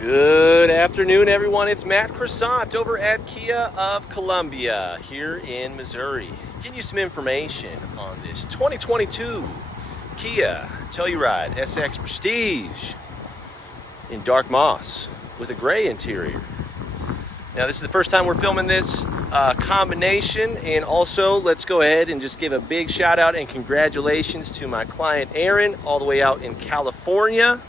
Good afternoon, everyone. It's Matt Croissant over at Kia of Columbia here in Missouri. Getting you some information on this 2022 Kia Telluride SX Prestige in dark moss with a gray interior. Now, this is the first time we're filming this combination, and also let's go ahead and just give a big shout out and congratulations to my client Erin, all the way out in California.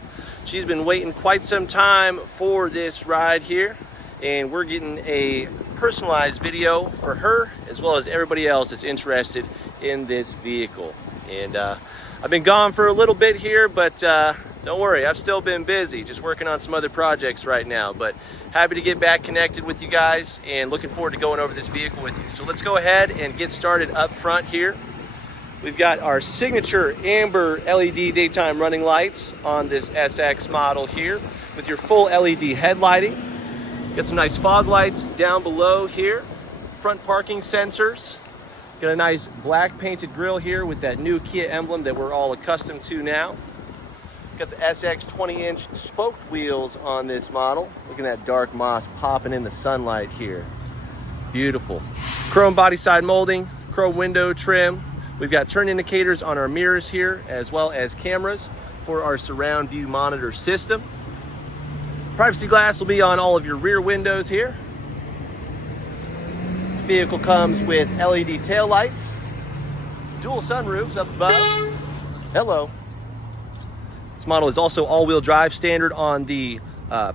She's been waiting quite some time for this ride here, and we're getting a personalized video for her as well as everybody else that's interested in this vehicle. And I've been gone for a little bit here, but don't worry, I've still been busy just working on some other projects right now, but happy to get back connected with you guys and looking forward to going over this vehicle with you. So let's go ahead and get started up front here. We've got our signature amber LED daytime running lights on this SX model here with your full LED headlighting. Got some nice fog lights down below here. Front parking sensors. Got a nice black painted grille here with that new Kia emblem that we're all accustomed to now. Got the SX 20-inch spoked wheels on this model. Look at that dark moss popping in the sunlight here. Beautiful. Chrome body side molding, chrome window trim. We've got turn indicators on our mirrors here, as well as cameras for our surround view monitor system. Privacy glass will be on all of your rear windows here. This vehicle comes with LED tail lights, dual sunroofs up above. Hello. This model is also all-wheel drive standard on the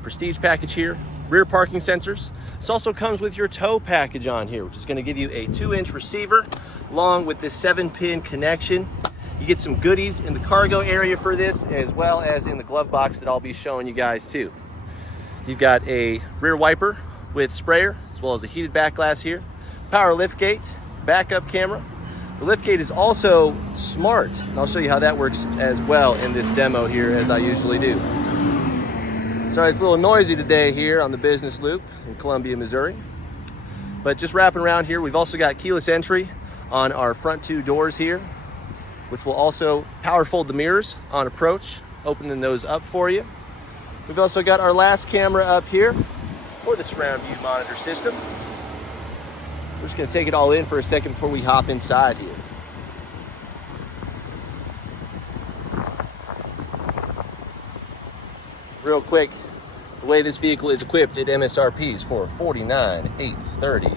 Prestige package here. Rear parking sensors. This also comes with your tow package on here, which is going to give you a 2-inch receiver along with this 7-pin connection. You get some goodies in the cargo area for this, as well as in the glove box that I'll be showing you guys too. You've got a rear wiper with sprayer, as well as a heated back glass here. Power lift gate, backup camera. The lift gate is also smart, and I'll show you how that works as well in this demo here, as I usually do. Sorry, it's a little noisy today here on the business loop in Columbia, Missouri. But just wrapping around here, we've also got keyless entry on our front 2 doors here, which will also power fold the mirrors on approach, opening those up for you. We've also got our last camera up here for the surround view monitor system. We're just gonna take it all in for a second before we hop inside here. Real quick, the way this vehicle is equipped, it MSRPs for $49,830,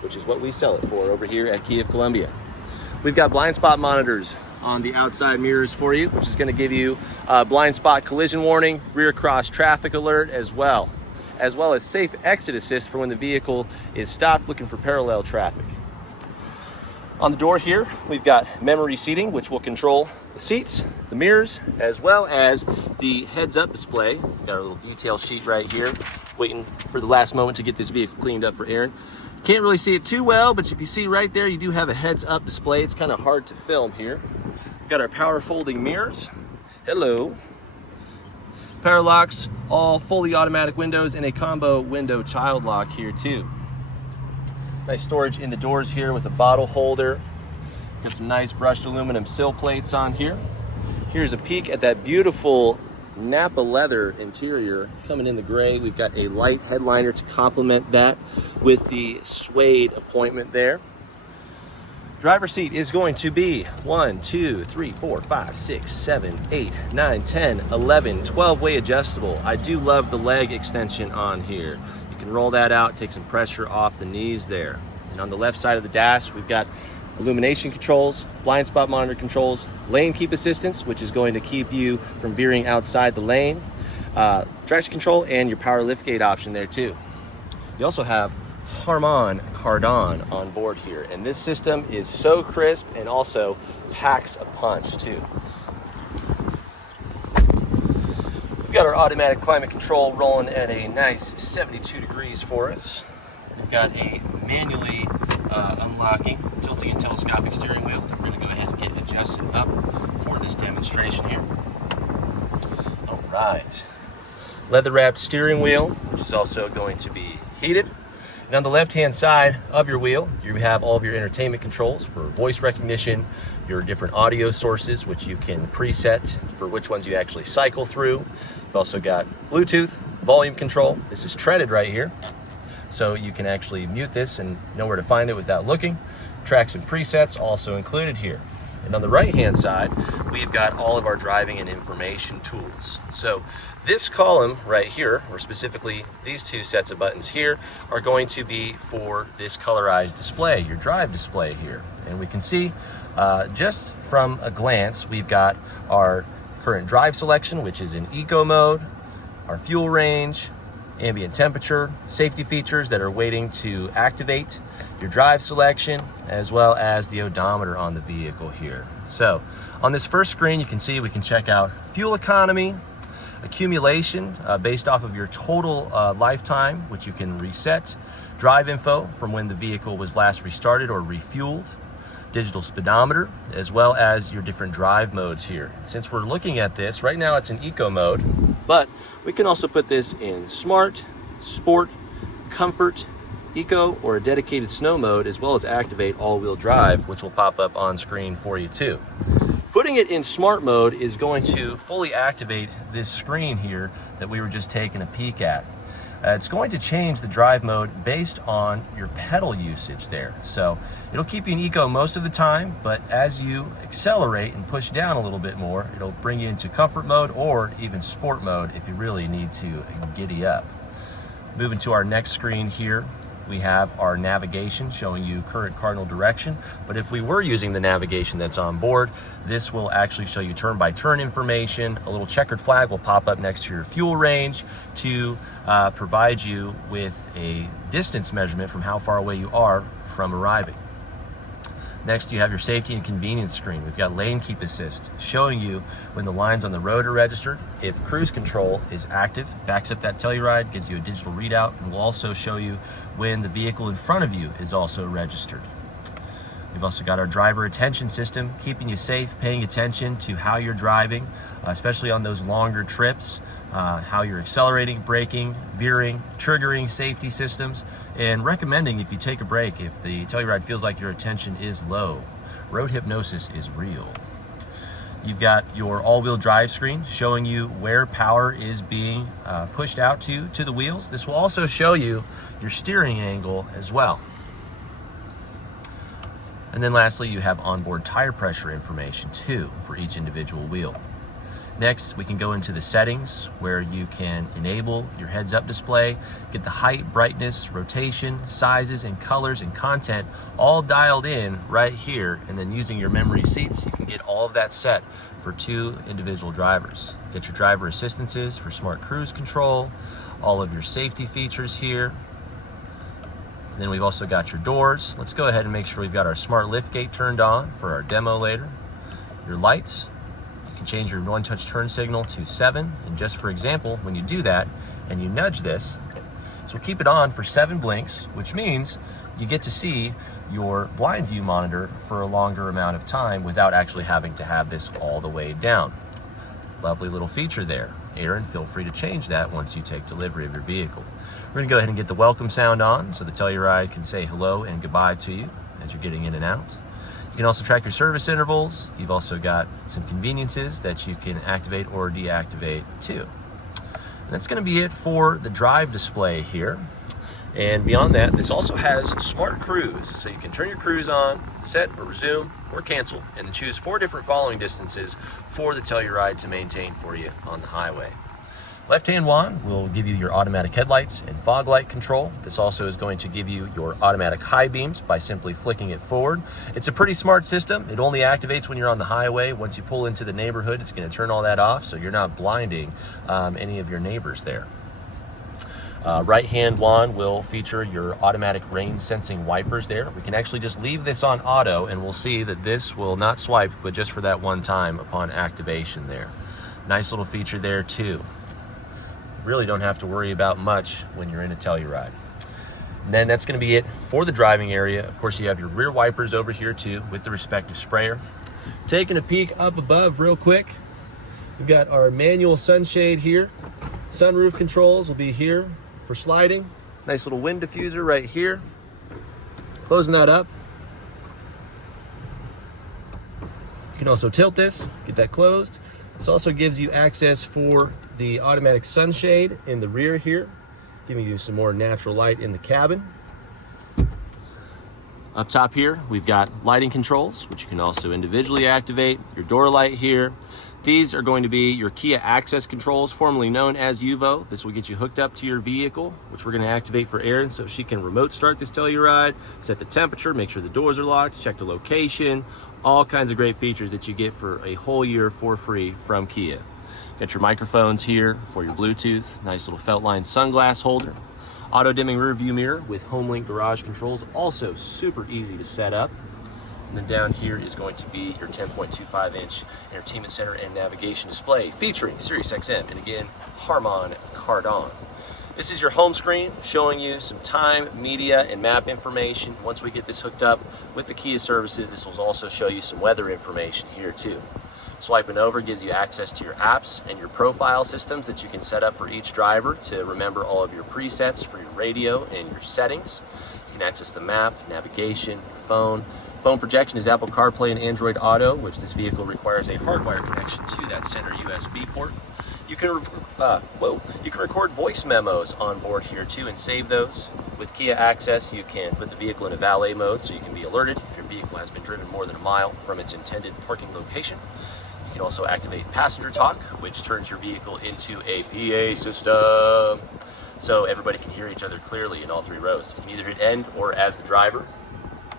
which is what we sell it for over here at Kia of Columbia. We've got blind spot monitors on the outside mirrors for you, which is going to give you blind spot collision warning, rear cross traffic alert as well as safe exit assist for when the vehicle is stopped looking for parallel traffic. On the door here, we've got memory seating, which will control the seats, the mirrors, as well as the heads-up display. Got our little detail sheet right here, waiting for the last moment to get this vehicle cleaned up for Erin. Can't really see it too well, but if you see right there, you do have a heads-up display. It's kind of hard to film here. We've got our power folding mirrors. Hello. Power locks, all fully automatic windows, and a combo window child lock here too. Nice storage in the doors here with a bottle holder. Got some nice brushed aluminum sill plates on here. Here's a peek at that beautiful Napa leather interior coming in the gray. We've got a light headliner to complement that with the suede appointment there. Driver's seat is going to be 1, 2, 3, 4, 5, 6, 7, 8, 9, 10, 11, 12-way adjustable. I do love the leg extension on here. You can roll that out, take some pressure off the knees there. And on the left side of the dash, we've got illumination controls, blind spot monitor controls, lane keep assistance, which is going to keep you from veering outside the lane, traction control, and your power liftgate option there too. You also have Harman Kardon on board here, and this system is so crisp and also packs a punch too. We've got our automatic climate control rolling at a nice 72 degrees for us. We've got a manually unlocking, tilting and telescopic steering wheel that we're going to go ahead and get adjusted up for this demonstration here. All right. Leather wrapped steering wheel, which is also going to be heated. And on the left-hand side of your wheel, you have all of your entertainment controls for voice recognition, your different audio sources, which you can preset for which ones you actually cycle through. You've also got Bluetooth, volume control. This is treaded right here, so you can actually mute this and know where to find it without looking. Tracks and presets also included here. And on the right-hand side, we've got all of our driving and information tools. So this column right here, or specifically these two sets of buttons here, are going to be for this colorized display, your drive display here. And we can see just from a glance, we've got our current drive selection, which is in eco mode, our fuel range, ambient temperature, safety features that are waiting to activate your drive selection, as well as the odometer on the vehicle here. So on this first screen, you can see we can check out fuel economy, accumulation based off of your total lifetime, which you can reset, drive info from when the vehicle was last restarted or refueled, digital speedometer, as well as your different drive modes here. Since we're looking at this, right now it's in eco mode, but we can also put this in smart, sport, comfort, eco, or a dedicated snow mode, as well as activate all-wheel drive, which will pop up on screen for you too. Putting it in smart mode is going to fully activate this screen here that we were just taking a peek at. It's going to change the drive mode based on your pedal usage there. So it'll keep you in eco most of the time, but as you accelerate and push down a little bit more, it'll bring you into comfort mode or even sport mode if you really need to giddy up. Moving to our next screen here, we have our navigation showing you current cardinal direction. But if we were using the navigation that's on board, this will actually show you turn-by-turn information. A little checkered flag will pop up next to your fuel range to provide you with a distance measurement from how far away you are from arriving. Next, you have your safety and convenience screen. We've got lane keep assist showing you when the lines on the road are registered. If cruise control is active, backs up that Telluride, gives you a digital readout, and will also show you when the vehicle in front of you is also registered. We've also got our driver attention system, keeping you safe, paying attention to how you're driving, especially on those longer trips, how you're accelerating, braking, veering, triggering safety systems, and recommending if you take a break, if the Telluride feels like your attention is low. Road hypnosis is real. You've got your all-wheel drive screen showing you where power is being pushed out to the wheels. This will also show you your steering angle as well. And then lastly, you have onboard tire pressure information too for each individual wheel. Next, we can go into the settings where you can enable your heads-up display, get the height, brightness, rotation, sizes, and colors and content all dialed in right here. And then using your memory seats, you can get all of that set for 2 individual drivers. Get your driver assistances for smart cruise control, all of your safety features here. And then we've also got your doors. Let's go ahead and make sure we've got our smart lift gate turned on for our demo later. Your lights, you can change your one-touch turn signal to 7. And just for example, when you do that and you nudge this, so keep it on for 7 blinks, which means you get to see your blind view monitor for a longer amount of time without actually having to have this all the way down. Lovely little feature there. Aaron, feel free to change that once you take delivery of your vehicle. We're gonna go ahead and get the welcome sound on so the Telluride can say hello and goodbye to you as you're getting in and out. You can also track your service intervals. You've also got some conveniences that you can activate or deactivate too. And that's gonna be it for the drive display here. And beyond that, this also has smart cruise. So you can turn your cruise on, set or resume or cancel, and then choose 4 different following distances for the Telluride to maintain for you on the highway. Left-hand wand will give you your automatic headlights and fog light control. This also is going to give you your automatic high beams by simply flicking it forward. It's a pretty smart system. It only activates when you're on the highway. Once you pull into the neighborhood, it's going to turn all that off so you're not blinding any of your neighbors there. Right-hand wand will feature your automatic rain sensing wipers there. We can actually just leave this on auto and we'll see that this will not swipe, but just for that one time upon activation there. Nice little feature there too. Really don't have to worry about much when you're in a Telluride. And then that's going to be it for the driving area. Of course, you have your rear wipers over here too with the respective sprayer. Taking a peek up above real quick, we've got our manual sunshade here. Sunroof controls will be here for sliding, Nice little wind diffuser right here. Closing that up. You can also tilt this, get that closed. This also gives you access for the automatic sunshade in the rear here, giving you some more natural light in the cabin. Up top here, we've got lighting controls, which you can also individually activate. Your door light here. These are going to be your Kia access controls, formerly known as UVO. This will get you hooked up to your vehicle, which we're going to activate for Erin so she can remote start this Telluride, set the temperature, make sure the doors are locked, check the location, all kinds of great features that you get for a whole year for free from Kia. Got your microphones here for your Bluetooth, nice little felt line sunglass holder, auto dimming rear view mirror with HomeLink garage controls, also super easy to set up. And then down here is going to be your 10.25-inch entertainment center and navigation display featuring Sirius XM and again, Harman Kardon. This is your home screen showing you some time, media, and map information. Once we get this hooked up with the Kia services, this will also show you some weather information here too. Swiping over gives you access to your apps and your profile systems that you can set up for each driver to remember all of your presets for your radio and your settings. You can access the map, navigation, your phone. Phone projection is Apple CarPlay and Android Auto, which this vehicle requires a hardwire connection to that center USB port. You can record voice memos on board here too and save those. With Kia Access, you can put the vehicle in a valet mode so you can be alerted if your vehicle has been driven more than a mile from its intended parking location. You can also activate passenger talk, which turns your vehicle into a PA system, so everybody can hear each other clearly in all three rows. You can either hit end or, as the driver,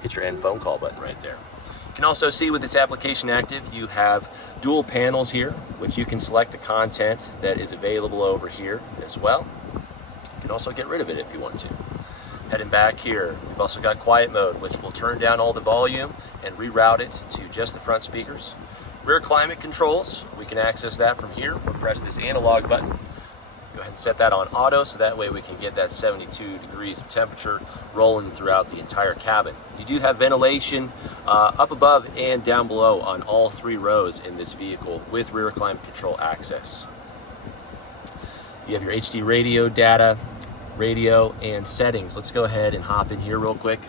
hit your end phone call button right there. You can also see with this application active, you have dual panels here, which you can select the content that is available over here as well. You can also get rid of it if you want to. Heading back here, we've also got quiet mode, which will turn down all the volume and reroute it to just the front speakers. Rear climate controls, we can access that from here or press this analog button. Go ahead and set that on auto so that way we can get that 72 degrees of temperature rolling throughout the entire cabin. You do have ventilation up above and down below on all three rows in this vehicle with rear climate control access. You have your HD radio data, radio, and settings. Let's go ahead and hop in here real quick.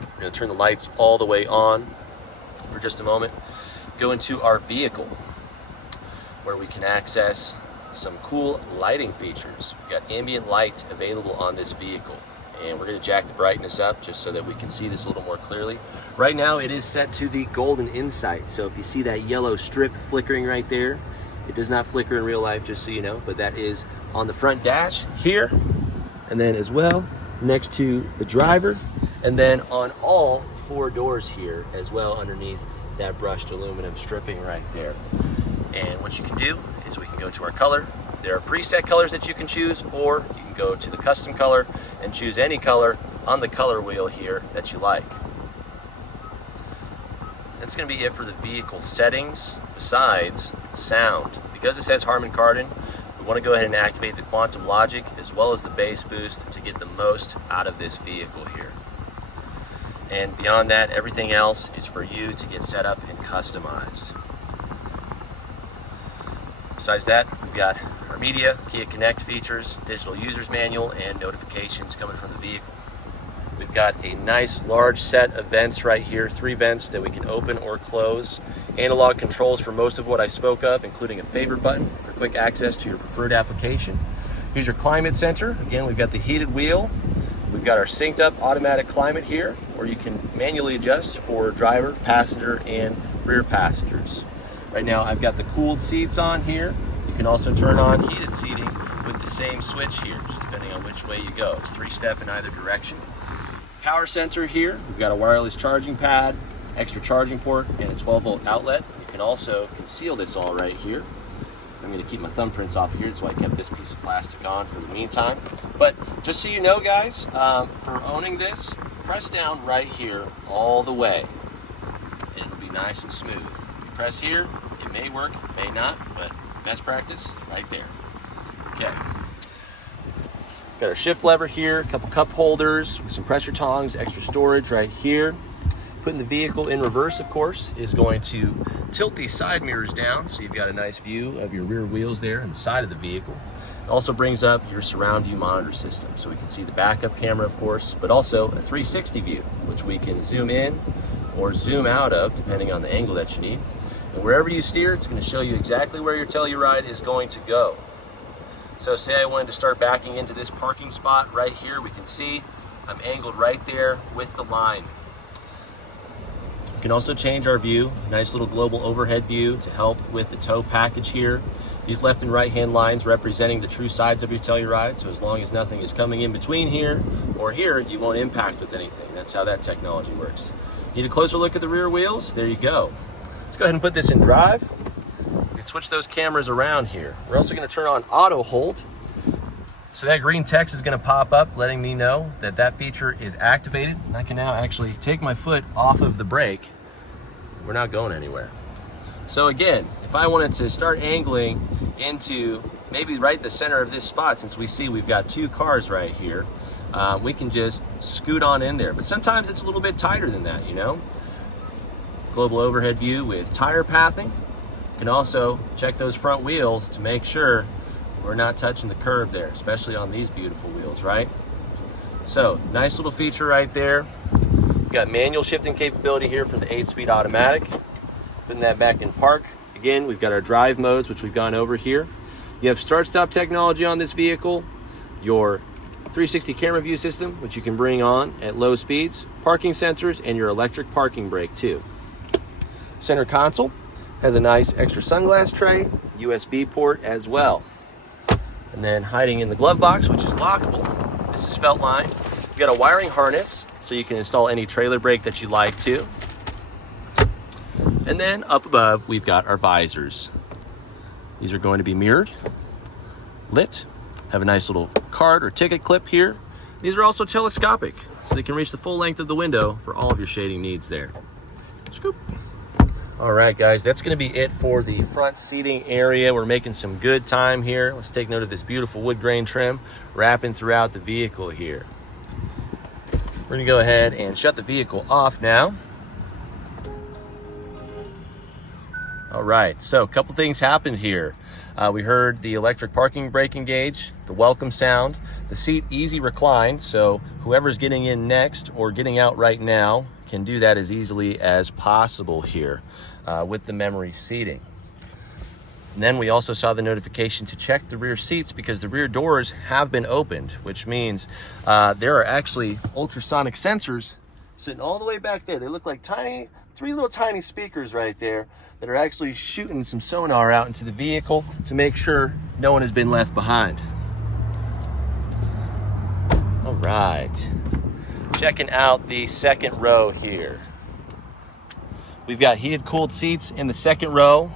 We're going to turn the lights all the way on for just a moment. Go into our vehicle where we can access some cool lighting features. We've got ambient light available on this vehicle, and we're going to jack the brightness up just so that we can see this a little more clearly. Right now it is set to the golden insight, so if you see that yellow strip flickering right there, it does not flicker in real life, just so you know, but that is on the front dash here, and then as well next to the driver, and then on all four doors here as well underneath that brushed aluminum stripping right there. And what you can do is we can go to our color. There are preset colors that you can choose, or you can go to the custom color and choose any color on the color wheel here that you like. That's going to be it for the vehicle settings. Besides sound, because this has Harman Kardon, we want to go ahead and activate the quantum logic as well as the bass boost to get the most out of this vehicle here. And beyond that, everything else is for you to get set up and customized. Besides that, we've got our media, Kia Connect features, digital user's manual, and notifications coming from the vehicle. We've got a nice large set of vents right here, 3 vents that we can open or close. Analog controls for most of what I spoke of, including a favorite button for quick access to your preferred application. Here's your climate center. Again, we've got the heated wheel. We've got our synced up automatic climate here, where you can manually adjust for driver, passenger, and rear passengers. Right now I've got the cooled seats on here. You can also turn on heated seating with the same switch here, just depending on which way you go. It's 3-step in either direction. Power center here. We've got a wireless charging pad, extra charging port, and a 12-volt outlet. You can also conceal this all right here. I'm going to keep my thumbprints off here, that's why I kept this piece of plastic on for the meantime. But just so you know, guys, for owning this, press down right here all the way, and it'll be nice and smooth. If you press here, it may work, may not, but best practice right there. Okay. Got our shift lever here, a couple cup holders with some pressure tongs, extra storage right here. Putting the vehicle in reverse, of course, is going to tilt these side mirrors down so you've got a nice view of your rear wheels there and the side of the vehicle. It also brings up your surround view monitor system, so we can see the backup camera, of course, but also a 360 view, which we can zoom in or zoom out of, depending on the angle that you need. And wherever you steer, it's going to show you exactly where your Telluride is going to go. So say I wanted to start backing into this parking spot right here, we can see I'm angled right there with the line. We can also change our view, nice little global overhead view to help with the tow package here. These left and right hand lines representing the true sides of your Telluride, so as long as nothing is coming in between here or here, you won't impact with anything. That's how that technology works. Need a closer look at the rear wheels? There you go. Let's go ahead and put this in drive. We can switch those cameras around here. We're also going to turn on auto hold. So that green text is going to pop up letting me know that that feature is activated, and I can now actually take my foot off of the brake. We're not going anywhere. So again, if I wanted to start angling into maybe right the center of this spot, since we see we've got two cars right here, we can just scoot on in there. But sometimes it's a little bit tighter than that, you know. Global overhead view with tire pathing. You can also check those front wheels to make sure we're not touching the curb there, especially on these beautiful wheels, right? So nice little feature right there. We've got manual shifting capability here for the 8-speed automatic. Putting that back in park. Again, we've got our drive modes, which we've gone over here. You have start-stop technology on this vehicle, your 360 camera view system, which you can bring on at low speeds, parking sensors, and your electric parking brake too. Center console has a nice extra sunglass tray, USB port as well. And then hiding in the glove box, which is lockable, this is felt line. You've got a wiring harness, so you can install any trailer brake that you like to. And then up above, we've got our visors. These are going to be mirrored, lit, have a nice little card or ticket clip here. These are also telescopic, so they can reach the full length of the window for all of your shading needs there. Scoop. All right, guys, that's gonna be it for the front seating area. We're making some good time here. Let's take note of this beautiful wood grain trim wrapping throughout the vehicle here. We're gonna go ahead and shut the vehicle off now. All right, so a couple things happened here. We heard the electric parking brake engage, the welcome sound, the seat easy recline, so whoever's getting in next or getting out right now can do that as easily as possible here with the memory seating. And then we also saw the notification to check the rear seats because the rear doors have been opened, which means there are actually ultrasonic sensors sitting all the way back there. They look like three little tiny speakers right there that are actually shooting some sonar out into the vehicle to make sure no one has been left behind. All right, checking out the second row here. We've got heated cooled seats in the second row,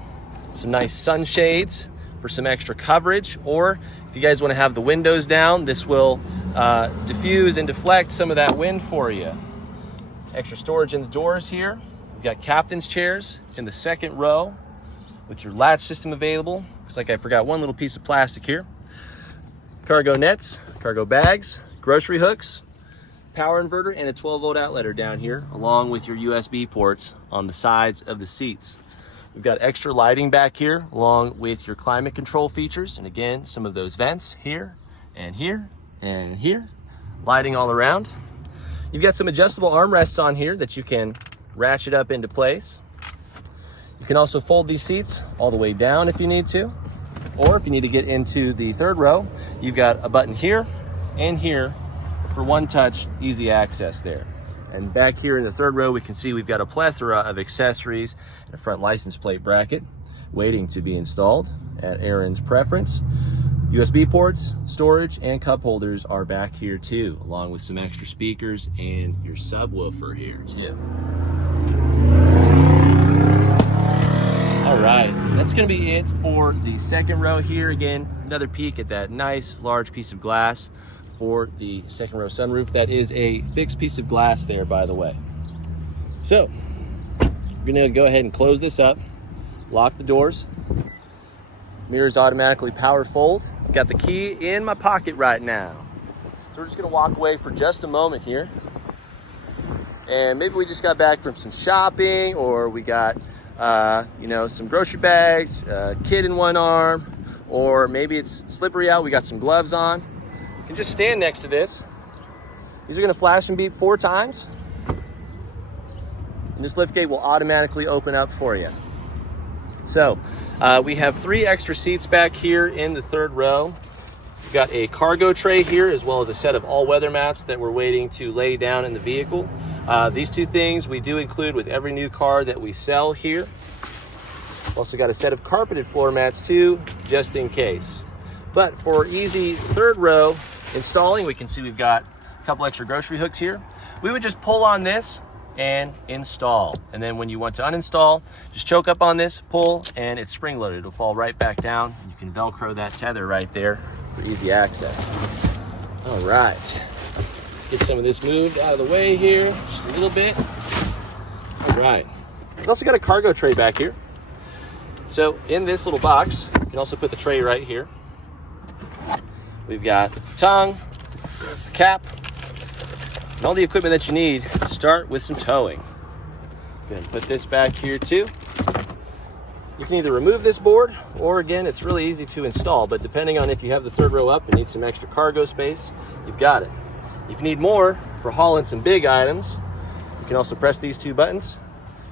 some nice sunshades for some extra coverage, or if you guys want to have the windows down, this will diffuse and deflect some of that wind for you. Extra storage in the doors here. We've got captain's chairs in the second row with your latch system available. Looks like I forgot one little piece of plastic here. Cargo nets, cargo bags, grocery hooks, power inverter, and a 12-volt outlet are down here, along with your USB ports on the sides of the seats. We've got extra lighting back here, along with your climate control features. And again, some of those vents here and here and here, lighting all around. You've got some adjustable armrests on here that you can ratchet up into place. You can also fold these seats all the way down if you need to, or if you need to get into the third row, you've got a button here and here for one touch, easy access there. And back here in the third row, we can see we've got a plethora of accessories and a front license plate bracket waiting to be installed at Aaron's preference. USB ports, storage, and cup holders are back here too, along with some extra speakers and your subwoofer here too. All right, that's gonna be it for the second row here. Again, another peek at that nice large piece of glass for the second row sunroof. That is a fixed piece of glass there, by the way. So we're gonna go ahead and close this up, lock the doors. Mirrors automatically power fold. I've got the key in my pocket right now. So we're just gonna walk away for just a moment here. And maybe we just got back from some shopping, or we got some grocery bags, a kid in one arm, or maybe it's slippery out, we got some gloves on, you can just stand next to this. These are gonna flash and beep 4 times. And this lift gate will automatically open up for you. So we have 3 extra seats back here in the 3rd row. We've got a cargo tray here, as well as a set of all-weather mats that we're waiting to lay down in the vehicle. These 2 things we do include with every new car that we sell here. We've also got a set of carpeted floor mats too, just in case. But for easy 3rd row installing, we can see we've got a couple extra grocery hooks here. We would just pull on this and install. And then when you want to uninstall, just choke up on this, pull, and it's spring loaded. It'll fall right back down. You can Velcro that tether right there for easy access. All right, let's get some of this moved out of the way here, just a little bit. All right, we've also got a cargo tray back here. So in this little box, you can also put the tray right here. We've got the tongue, a cap, and all the equipment that you need to start with some towing. Go ahead and put this back here too. You can either remove this board, or again, it's really easy to install, but depending on if you have the 3rd row up and need some extra cargo space, you've got it. If you need more for hauling some big items, you can also press these 2 buttons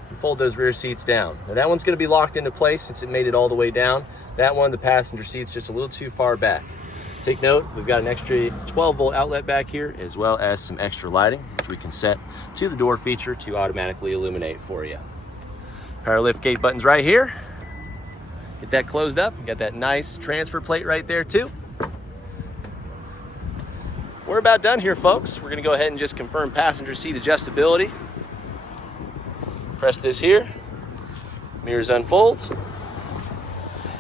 and fold those rear seats down. Now that one's gonna be locked into place since it made it all the way down. That one, the passenger seat's just a little too far back. Take note, we've got an extra 12-volt outlet back here, as well as some extra lighting, which we can set to the door feature to automatically illuminate for you. Power lift gate buttons right here. Get that closed up. Got that nice transfer plate right there too. We're about done here, folks. We're gonna go ahead and just confirm passenger seat adjustability. Press this here, mirrors unfold.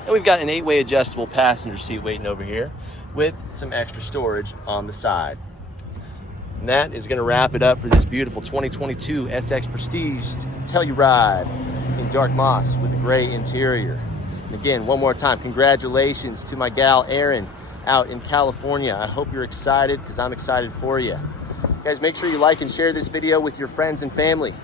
And we've got an 8-way adjustable passenger seat waiting over here with some extra storage on the side. And that is gonna wrap it up for this beautiful 2022 SX Prestige Telluride in dark moss with a gray interior. And again, one more time, congratulations to my gal Erin out in California. I hope you're excited, because I'm excited for you. Guys, make sure you like and share this video with your friends and family.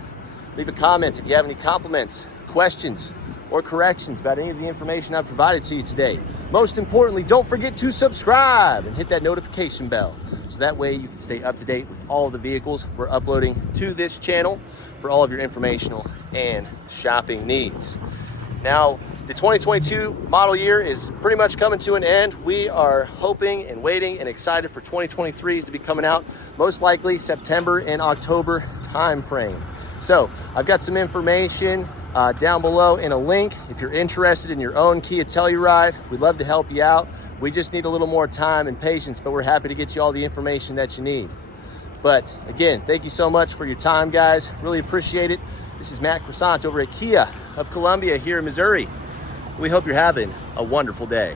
Leave a comment if you have any compliments, questions, or corrections about any of the information I've provided to you today. Most importantly, don't forget to subscribe and hit that notification bell, so that way you can stay up to date with all of the vehicles we're uploading to this channel for all of your informational and shopping needs. Now, the 2022 model year is pretty much coming to an end. We are hoping and waiting and excited for 2023s to be coming out, most likely September and October timeframe. So I've got some information down below in a link. If you're interested in your own Kia Telluride, we'd love to help you out. We just need a little more time and patience, but we're happy to get you all the information that you need. But again, thank you so much for your time, guys. Really appreciate it. This is Matt Croissant over at Kia of Columbia here in Missouri. We hope you're having a wonderful day.